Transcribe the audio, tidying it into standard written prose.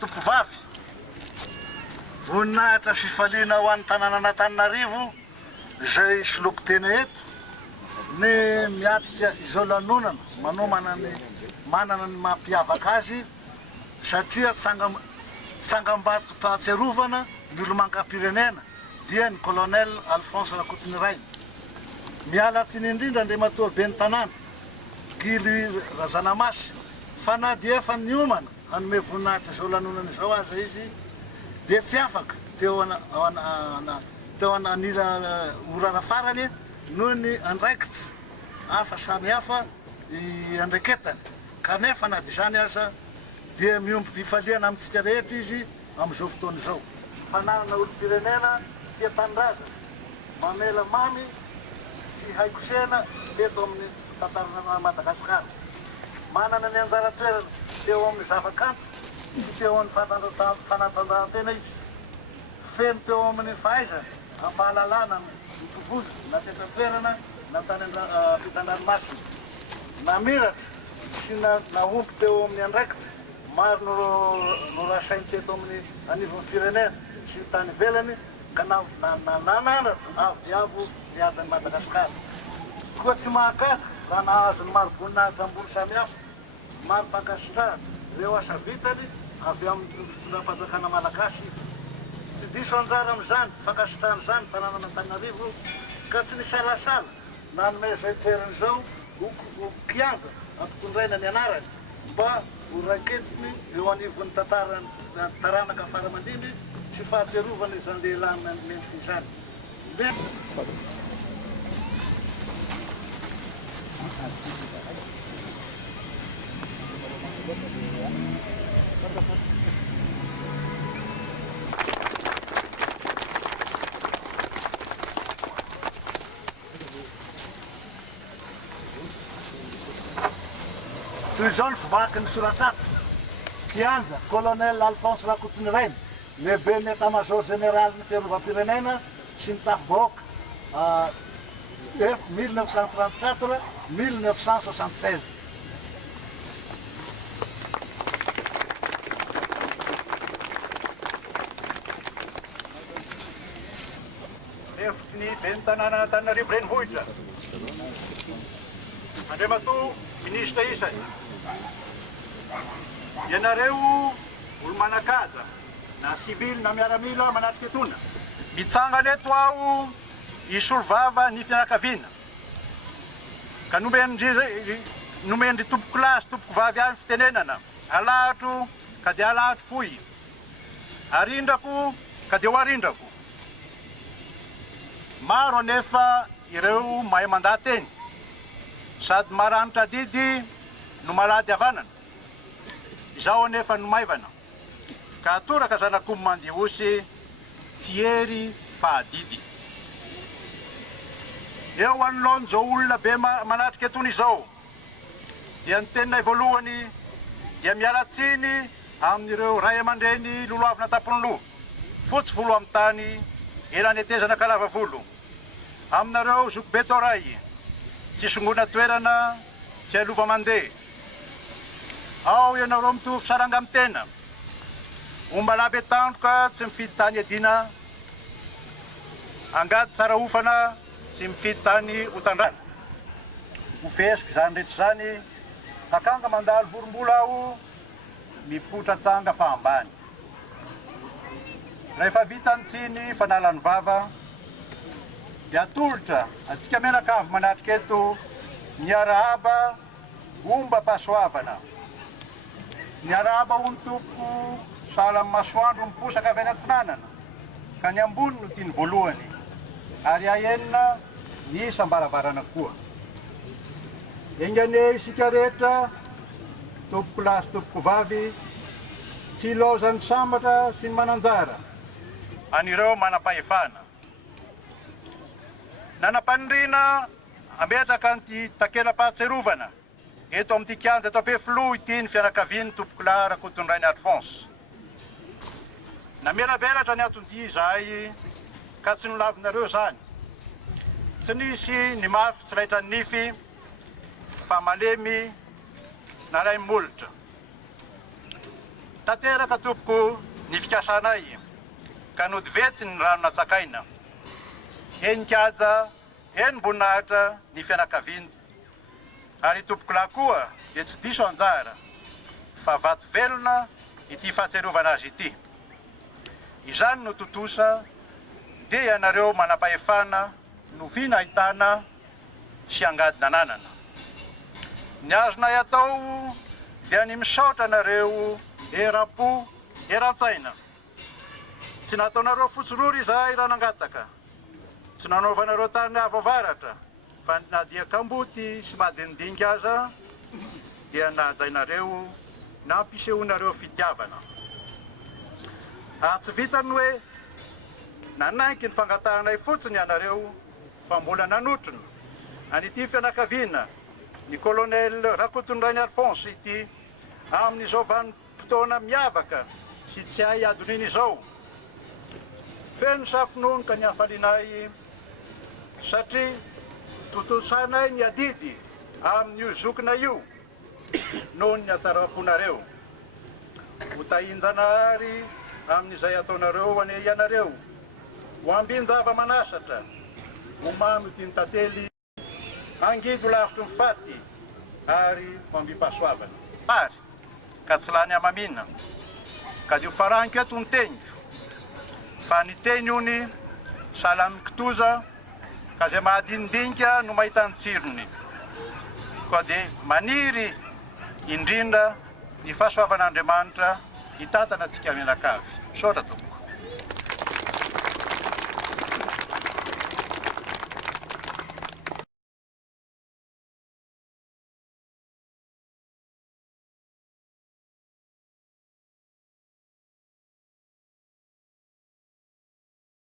tompovavy voninahitra fifaliana ho an'ny tanàn'Antananarivo izay soloko tena eto ny miatrika izao lanonana manomana ny manana ny mampiavaka azy satria tsangam-bato-pahatsiarovana ny olo-manka-pirenena dia ny colonel Alphonse Rakotoniraina. Miala tsiny indrindra andriamatoa ben'ny tanàna Gily Razanamasy fa na dia efa niomana hanome voninahitra izao lanonana izao aza izy dia tsy afaka teo anila orana farany noho ny andraikitra hafa samy hafa andraiketany kanefa na dia izany aza dia miomby mpifaliana amintsika rehetra izy amin'izao fotoana izao. Fananana olo-pirenena tia tanindrazana mamela mamy tsy haiko sena teto amin'ny tantarana Madagasikara. Manana ny anjara toerana teo amin'ny zavakanto sy teo amin'ny fanatanjahantena izy. Feno teo amin'ny fahaizana ampahalalana ny tovoza na tetan-toerana na tany ampitan-dranomasina. Namiratra sy naompy teo amin'ny andraikitra maro no rasainy teto amin'ny anivon'ny firenena sy tany ivelany ka nananatra avy viazan'ny Madagasikara. Koa tsy mahakatra raha nahazo ny maro voninahitra ambony samihafa maro mpankasitrahana ireo asa vitany avy amin'ny fitondram-panjakana malagasy. Tsy diso anjara amin'izany fankasitrahana izany tanàn'Antananarivo ka tsy nisalasala nanome izay toerana izao ho kianja ampitondraina ny anarany mba ho raiketiny eo anivon'ny taranaka faramandimby sy fahatsiarovana izany lehilahy mendrika izany. Toy izao ny fivaky ny soratsata kianja colonel Alphonse Rakotoniraina lehibe ny état-major général ny fiarovam-pirenena sy ny tafibahoaka 1934-1976. Efitry ny ben'ny tanàna Antananarivo renivohitra. Andriamatoa Ministra isany. Ianareo olo manakaja na sivily na miaramila manatrika etona. Mitsangana eto aho hisolo vava ny fianakaviana. Ka nomendry tompoko lasy, tompoko vavy azy fitenenana. Alahatro ka dia alahatro foy. Arindrako ka dia ho arindrako. Maro anefa ireo mahay mandateny. Sady maranitra didy no malady havanana. Izao anefa no maivana. Ka atoraka zanak'omby mandihosy tsy ery fahadidy. Eo anoloan'izao olona be manatrika etony izao. Dia ny tenina voalohany dia miala tsiny amin'ireo ray aman-dreny loloavina tapon'ny loha. Fotsy volo amin'ny tany elany etezana kalava volo. Aminareo zokibe-toray. Tsy songona toerana, tsy alova mandeha. Ao ianareo mitovy saranga amin'ny tena. Omba labe tandroka tsy mifidy tany edina. Angady tsara ofana tsy mifidy tany hotandrana. Ho fesika izany rehetra izany. Akanga mandalo vorombola aho mipotra tsanga fa ambany. Rehefa vita ny tsiny fanalan'ny vava dia atolotra atsika menakavy manatrika eto ny arahaba omba pasoavana. Ny arahaba ho ny tompo sahala amin'ny masoandro miposaka avy any antsinanana ka ny ambony no tiany voalohany ary ahenina ny isam-baravarana koa. Engane isika rehetra tompoko lasy tompoko vavy tsy ilaozan'ny sambatra sy ny mananjara. Anireo manam-pahefana. Nanam-paniriana ametraka an'ity takela-pahatserovana eto amin'ity kianja eto Ampefiloha ity ny fianakaviany tompoko lahy Rakotoniraina Alphonse. Namelabelatra ny aton'ity izahay ka tsy nolavinareo izany. Tsy nisy ny mafy tsy raitra ny nify fa malemy na ray molitra. Tanteraka tompoko ny fikasanay ka nodivety ny rano natsakaina. Eny kaja, eny mboninahitra ny fianakaviana. Ary tompoko lahy koa dia tsy diso anjara fa vato velona ity fahatsiarovana azy ity. Izany no totosa dia ianareo manam-pahefana no vina ahitana sy angady nananana. Ny azonay atao dia ny misaotra anareo eram-po, eran-tsaina. Tsy nataonareo fotsirory izay raha nangataka. Tsy nanaovanareo tany avovaratra, fa na dia kamboty sy madinidinika aza dia nahajainareo na ampisehoanareo fitiavana. Tsy vitany hoe nanaiky ny fangatahanay fotsiny ianareo fa mbola nanotrona an'ity fianakaviana ny colonel Rakotondrainy Alphonse ity amin'izao vanim-potoana miavaka sy tsy hay adoniny izao. Feno safinono ka ny hafalinay satria totosanay ny adidy amin'io zokina io noho ny hatsaraponareo. Ho tahinjanahary amin'izay ataonareo ane ianareo. Ho ambin-java manasatra, ho mamy ty ny tantely, angido lavitry ny faty, ary mambipasoavana. Pary, ka tsy lany amamina, ka dio faraniko eto ny teny, fa ny teny ony salan'ny kitoza, ka zay mahadinidinika no mahita ny tsirony. Koa dia maniry indrindra ny fahasoavan'Andriamanitra hitatana antsika mianakavy. Misaotra tompoko.